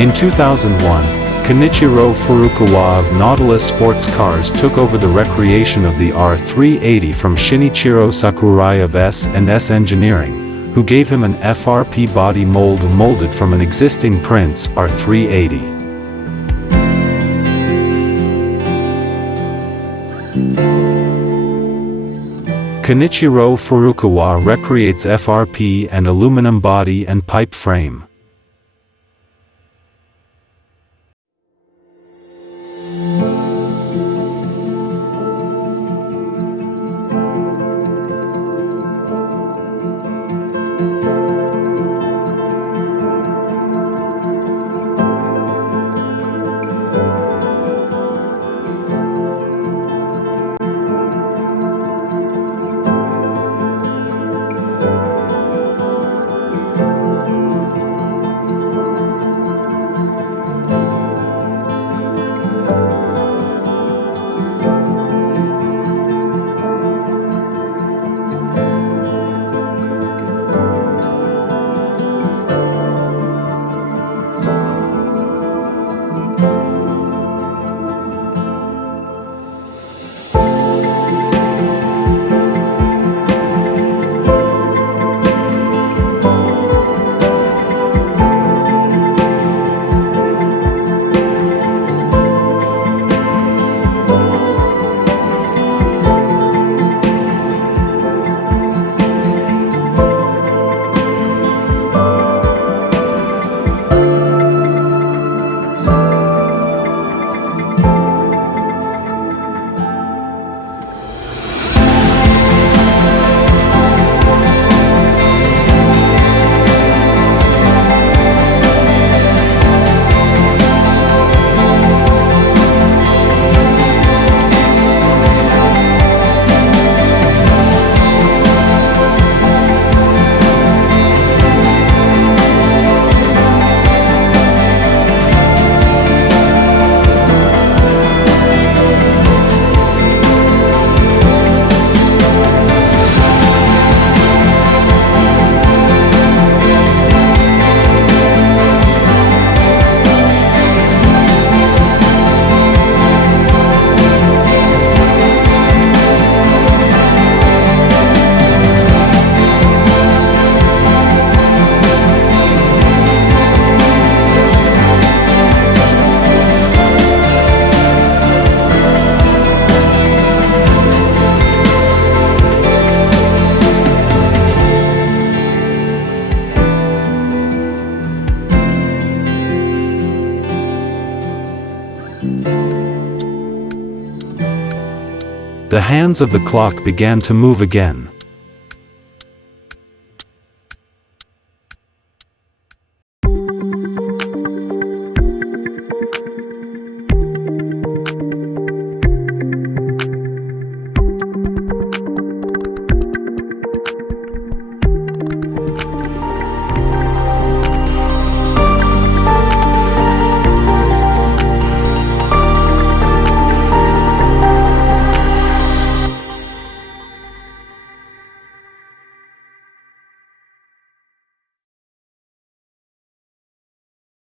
In 2001, Shinichiro Sakurai of Nautilus Sports Cars took over the recreation of the R380 from Shinichiro Sakurai of S&S Engineering, who gave him an FRP body mold molded from an existing Prince R380. Shinichiro Sakurai recreates FRP and aluminum body and pipe frame. The hands of the clock began to move again.